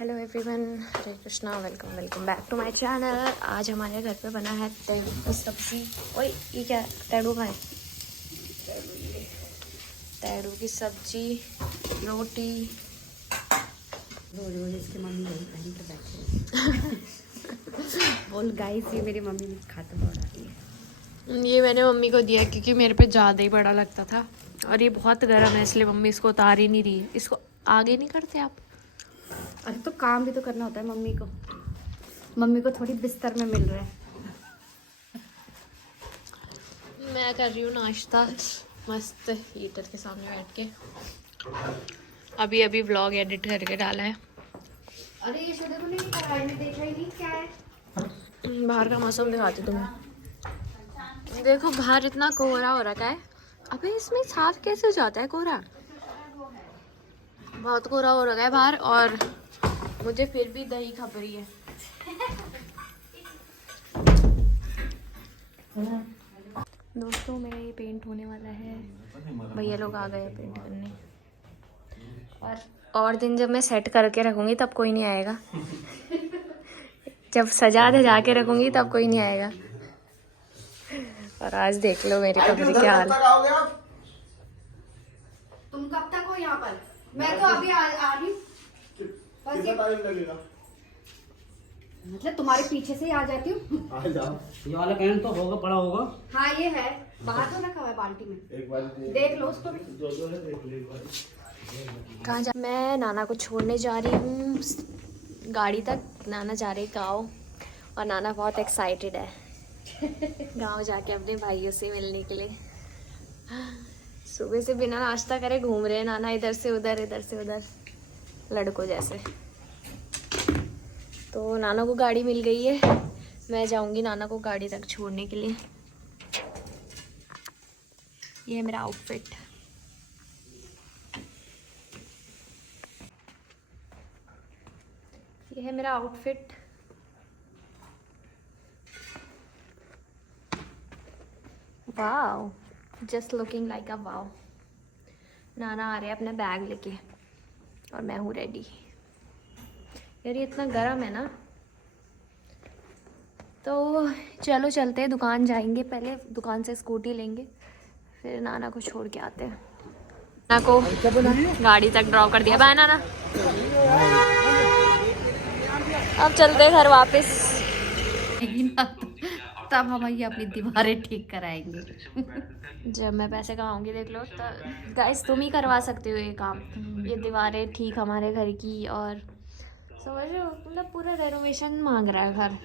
Hello everyone, Hare Krishna, welcome back to my channel. आज हमारे घर पे बना है तेड़ू की सब्ज़ी। ओए ये क्या तेड़ू का है? तेड़ू की सब्जी, रोटी। रोज रोज इसकी मम्मी यही पहन के बैठे बोल गाइस, ये मेरी मम्मी खाते दौड़ाती है। ये मैंने मम्मी को दिया क्योंकि मेरे पे ज़्यादा ही बड़ा लगता था और ये बहुत गर्म है, इसलिए मम्मी इसको उतार ही नहीं रही है। इसको आगे नहीं करते आप? अरे तो काम भी तो करना होता है मम्मी को। मम्मी को थोड़ी बिस्तर में मिल रहा है। मैं कर रही हूँ नाश्ता मस्त हीटर के सामने बैठ के। अभी व्लॉग एडिट करके डाला है। अरे ये देखो नहीं, कढ़ाई में देखा ही नहीं क्या है। बाहर का मौसम दिखाती तुम्हें। देखो बाहर इतना कोहरा हो रखा है। अबे इसमें साफ कैसे हो जाता है कोहरा? बहुत कोहरा हो रखा है बाहर और मुझे फिर भी दही खप रही है। दोस्तों मेरा ये पेंट होने वाला है। भैया लोग आ गए पेंट करने। और दिन जब मैं सेट करके रखूंगी तब कोई नहीं आएगा। जब सजा धजा के रखूंगी तब कोई नहीं आएगा। और आज देख लो मेरे कमरे के हाल। तुम कब तक हो यहाँ पर? मैं तो अभी आ रही। कितना टाइम लगेगा? मतलब तुम्हारे पीछे से ही आ जाती हूँ। आ जाओ। ये वाला पेन तो होगा, पड़ा होगा। हाँ ये है, बाहर तो रखा हुआ है बाल्टी में। एक बार देख लो उसको भी। जो है देख ले एक बार। कहाँ जा? मैं नाना को छोड़ने जा रही हूँ गाड़ी तक। नाना जा रहे गाँव और नाना बहुत एक्साइटेड है गाँव जाके अपने भाइयों से मिलने के लिए। सुबह से बिना नाश्ता करे घूम रहे हैं नाना, इधर से उधर लड़कों जैसे। तो नाना को गाड़ी मिल गई है, मैं जाऊंगी नाना को गाड़ी तक छोड़ने के लिए। ये है मेरा आउटफिट। ये है मेरा outfit. Wow, just looking like a wow. नाना आ रहे हैं अपना बैग लेके और मैं हूँ रेडी। यार ये इतना गर्म है ना, तो चलो चलते हैं, दुकान जाएंगे। पहले दुकान से स्कूटी लेंगे, फिर नाना को छोड़ के आते हैं। नाना को गाड़ी तक ड्रॉप कर दिया। बाय नाना। अब चलते हैं घर वापस। तब हम ये अपनी दीवारें ठीक कराएंगे। जब मैं पैसे कमाऊंगी देख लो। तो गाइस तुम ही करवा सकते हो ये काम, ये दीवारें ठीक हमारे घर की। और समझ रहे हो, मतलब पूरा रेनोवेशन मांग रहा है घर।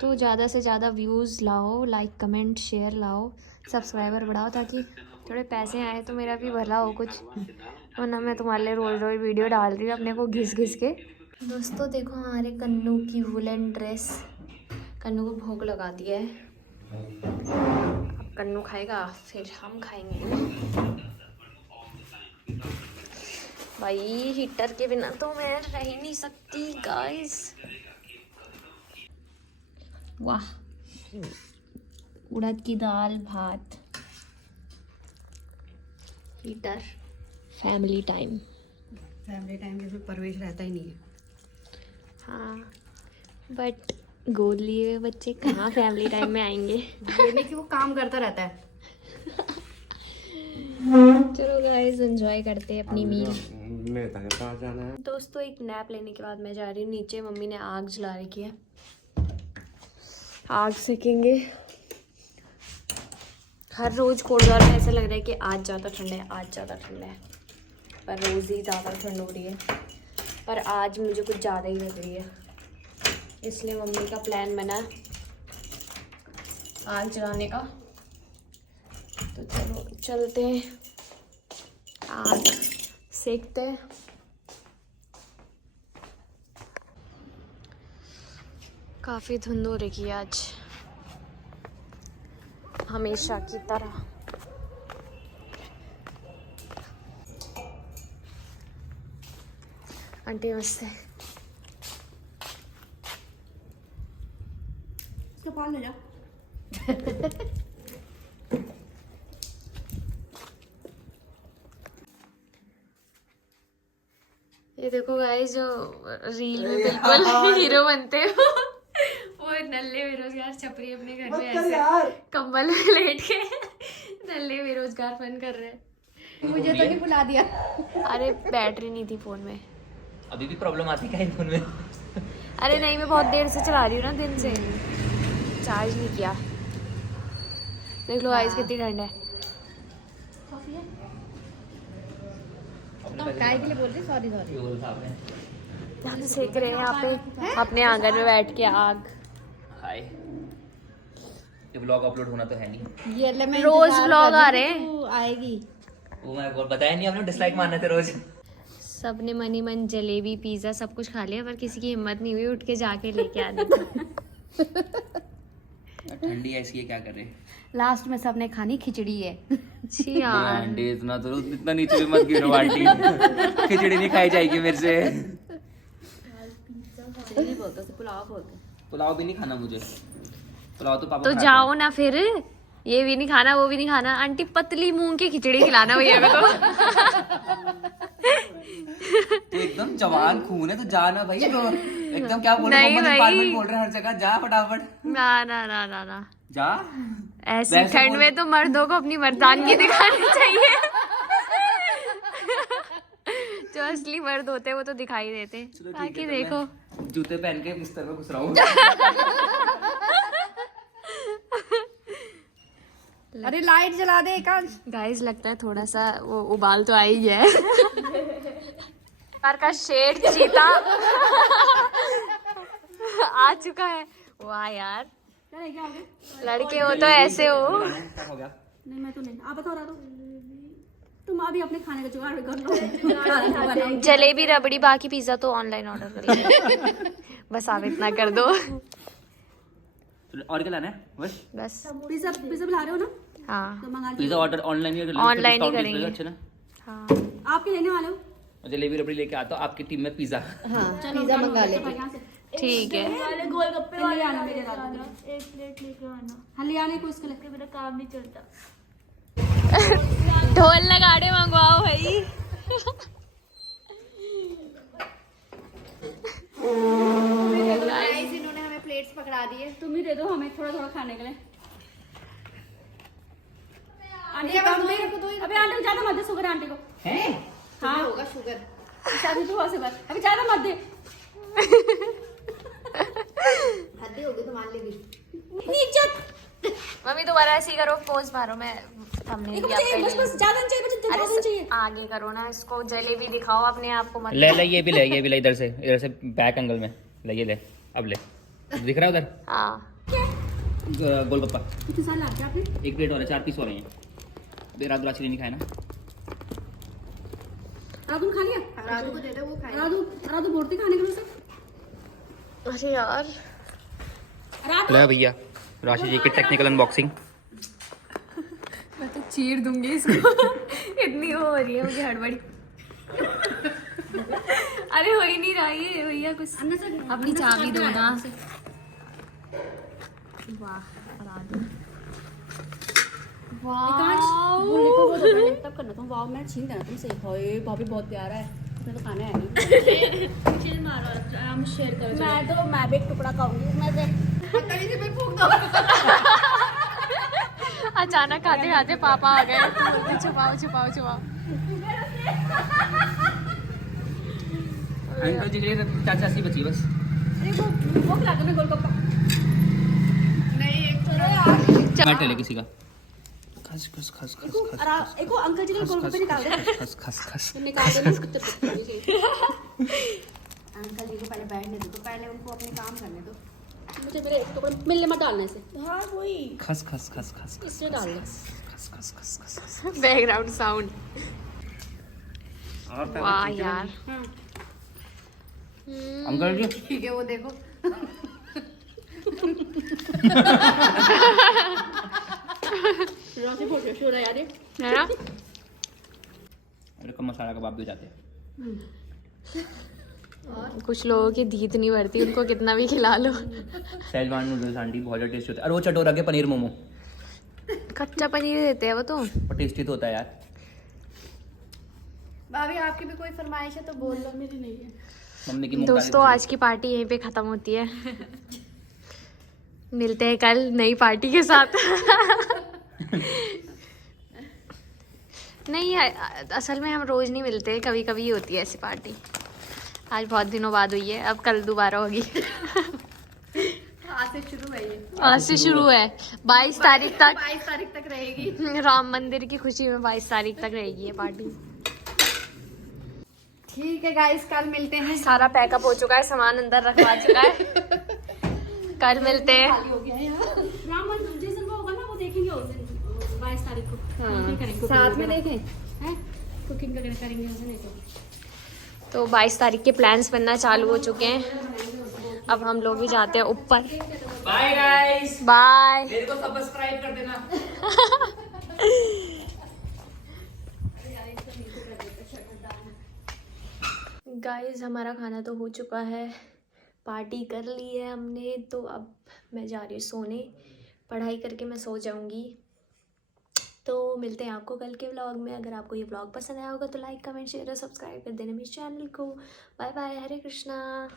तो ज़्यादा से ज़्यादा व्यूज़ लाओ, लाइक कमेंट शेयर लाओ, सब्सक्राइबर बढ़ाओ, ताकि थोड़े पैसे आए तो मेरा भी भला हो कुछ। वरना मैं तुम्हारे लिए रोज़ रोज़ वीडियो डाल रही हूँ अपने को घिस घिस के। दोस्तों देखो हमारे कन्नू की वुलन ड्रेस। कन्नू को भोग लगा दिया है, अब कन्नू खाएगा फिर हम खाएंगे। भाई हीटर के बिना तो मैं रह ही नहीं सकती गाइस। वाह, उड़द की दाल भात, heater, family time. Family time के फिर परवेश रहता ही नहीं है। हाँ बट गोद लिए हुए बच्चे कहाँ फैमिली टाइम में आएंगे। ये नहीं कि वो काम करता रहता है। चलो गाइस एंजॉय करते हैं अपनी मील। नेता के पास जाना है। दोस्तों एक नैप लेने के बाद मैं जा रही हूँ नीचे। मम्मी ने आग जला रखी है, आग सेकेंगे। हर रोज़ कोटद्वार में ऐसा लग रहा है कि आज ज़्यादा ठंड है, आज ज़्यादा ठंड है, पर रोज़ ही ज़्यादा ठंड हो रही है। पर आज मुझे कुछ ज़्यादा ही लग रही है, इसलिए मम्मी का प्लान बना आग जलाने का। तो चलो चलते हैं, आग सेकते हैं। काफ़ी धुंध हो रही है आज, हमेशा की तरह। आंटी नमस्ते। इसके पास ले जा। ये देखो गाइस जो रील में बिल्कुल हीरो बनते हो वो नल्ले बेरोजगार छपरी अपने घर में ऐसे कंबल में लेट के नल्ले बेरोजगार फन कर रहे हैं। मुझे तो नहीं बुला दिया। अरे बैटरी नहीं थी फोन में। अभी भी प्रॉब्लम आती है फोन में? अरे नहीं, मैं बहुत देर से चला रही हूँ ना, दिन से चार्ज नहीं किया। देख लो गाइस कितनी ठंड है। काय के लिए बोल रही? सॉरी हम सेक रहे हैं यहाँ पे अपने आंगन में बैठ के आग। हाय, ये व्लॉग अपलोड होना तो है नहीं। ये ले मैं रोज इंतजार vlog कर आ रही रहे थी, हैं। तू आएगी। वो मैं बताया नहीं, आपने डिसलाइक मारने थे रोज। सबने मनी मन जलेबी पिज्जा सब कुछ खा लिया, पर किसी की हिम्मत नहीं हुई उठ के जाके लेके आने की। ठंडी ऐसी है, क्या कर रहे? लास्ट में सबने खानी खिचड़ी है। छी यार। आंटी इतना तो इतना नीचे भी मत गिरो आंटी। खिचड़ी नहीं खाई जाएगी मेरे से। पुलाव बोलते। पुलाव भी नहीं खाना मुझे। पुलाव तो पापा तो खाते जाओ ना फिर, ये भी नहीं खाना वो भी नहीं खाना। आंटी पतली मूंग की खिचड़ी खिलाना भैया को तो। तो एकदम जवान खून है तो जा ना भाई। तो एकदम क्या बोल नहीं रहे भाई। बोल रहे हैं हर जगह, जा फटाफट ना ना ना ना ना, जा। ऐसी वैसे ठंड बोल- में तो मर्दों को अपनी मर्दानगी दिखानी चाहिए। जो असली मर्द होते हैं वो तो दिखाई देते हैं। चलो ठीक बाकी है, तो देखो मैं जूते पहन के बिस्तर में घुस रहा हूँ। अरे लाइट जला दे एकांश। गाइस, लगता है थोड़ा सा वो उबाल तो आ ही गया है। कार का शेड चीता आ चुका है। वाह यार, लड़के हो तो ऐसे हो। क्या हो गया? नहीं मैं तो नहीं, आप बताओ रहा तुम अभी अपने खाने का जुगाड़ कर लो। जलेबी रबड़ी, बाकी पिज्जा तो ऑनलाइन ऑर्डर कर लेंगे। बस आप इतना कर दो। और क्या लाना है? बस बस पिज्जा पिज्जा बुला रहे हो ना, हाँ तो मंगा पिज्जा ऑर्डर ऑनलाइन ही कर Online ही करेंगे। अच्छे ना। हाँ। आपके लेने वाले हो। और जलेबी रबड़ी लेके आता हूँ आपकी टीम में पिज्जा। हाँ पिज्जा मंगा ले। यहाँ से ठीक है। गोलगप्पे ले आना मेरे रात को। एक प्लेट लेके आना। हाँ ले आने को इसके लिए मेरा काम नहीं चलता। ढोल नगाड़े मंगवाओ भाई। गाइस इन्होंने हमें प्लेट्स पकड़ा दी है। तुम ही दे दो हमें थोड़ा थोड़ा खाने के लिए। आंटी ये बस को दो ही रखो, दो ही रखो। अभी आंटी को ज्यादा मत दे शुगर आंटी को। हाँ होगा शुगर। शादी तो से बात अभी ज्यादा मत दे। हद्दी होगी तो मान लेगी। इज्जत मम्मी दोबारा ऐसे ही करो, पोज मारो। मैं thumbnail भी आपका बस बस ज्यादा नहीं चाहिए, बस ज्यादा नहीं चाहिए। अरे आगे करो ना इसको। जलेबी दिखाओ अपने आप को, मत ले ले, ये भी ले, ये भी ले, इधर से बैक एंगल में ले, ये ले, अब ले। दिख रहा है उधर हाँ। गोलगप्पा कितने साल लग गए आपने? एक प्लेट और है, 4 पीस और हैं। अभी रात राशि नहीं खाए ना। राधू खा लिया? राधू को दे दे, वो खाएगा। राधू बोलती खाने के लिए। अरे यार, ले भैया, राशि जी की टेक्निकल अनबॉक्सिंग। मैं तो चीर दूंगी इसको। इतनी वो हो रही है मुझे हड़बड़ी। अरे हो ही नहीं रहा ये भैया कुछ। अपनी चाबी दो ना। वाह, तब करना तुम वाव मैं छीन देना तुमसे। हाय भाभी बहुत प्यारा है, इसमें तो खाना है नहीं। चिल मारो, हम शेयर करो। मैं भी एक टुकड़ा खाऊंगी इसमें से। अचानक खाते खाते पापा आ गए। बोलते छुपाओ छुपाओ छुपाओ। अंकल जी के लिए 4 बची बस। अरे वो खिला दो ना गोलगप्पा। काट ले किसी का। खस खस खस खस खस एक वो अंकल जी ने गोलगप्पे निकाल दे। खस खस खस। निकाल दे इसको तो। अंकल जी को पहले बैठने दो, तो पहले उनको अपने काम करने दो। मुझे मेरे एक टुकड़ा मिलने मत डालने से। हाँ वही खस खस खस खस खस इससे डाल दो। खस खस खस खस। Background sound. वाह यार। अंकल जी ठीक है, वो देखो। राशि बहुत शोर है यार ये। है ना? अरे कम मसाला कबाब भी हो जाते हैं। कुछ लोगों की धीत नहीं भरती, उनको कितना भी खिला लो। शेजवान नूडल्स आंटी बहुत ज़्यादा टेस्टी होता है। और वो चटोरा के पनीर मोमो, कच्चा पनीर देते हैं वो तो। और टेस्टी तो होता है यार। भाभी आपकी भी कोई फरमाइश है तो बोल लो, मेरी नहीं है। मम्मी की मूंग दोस्तों दाल आज की पार्टी यहीं पे ख़त्म होती है। मिलते हैं कल नई पार्टी के साथ। नहीं असल में हम रोज़ नहीं मिलते, कभी कभी ही होती है ऐसी पार्टी। आज बहुत दिनों बाद हुई है, अब कल दोबारा होगी। आज से शुरू है ये, आज से शुरू है 22 तारीख तक। 22 तारीख तक रहेगी। राम मंदिर की खुशी में 22 तारीख तक रहेगी ये पार्टी। ठीक है गाइस, कल मिलते हैं। सारा पैकअप हो चुका है, सामान अंदर रखवा चुका है। कल मिलते हैं। खाली हो गया है यहाँ। राम मंदिर जिस दिन वो होगा ना, वो देखेंगे उस दिन 22 तारीख को। वहाँ पे करेंगे साथ में देखें। हैं? कुकिंग वगैरह करेंगे उस दिन, नहीं तो 22 तारीख के प्लान्स बनना चालू हो चुके हैं। अब हम लोग भी जाते हैं ऊपर। Bye guys, bye. मेरे को सब्सक्राइब कर देना। गाइस हमारा खाना तो हो चुका है, पार्टी कर ली है हमने, तो अब मैं जा रही हूँ सोने। पढ़ाई करके मैं सो जाऊँगी। तो मिलते हैं आपको कल के व्लॉग में। अगर आपको ये व्लॉग पसंद आया होगा तो लाइक कमेंट शेयर और सब्सक्राइब कर देना मेरे चैनल को। बाय बाय, हरे कृष्णा।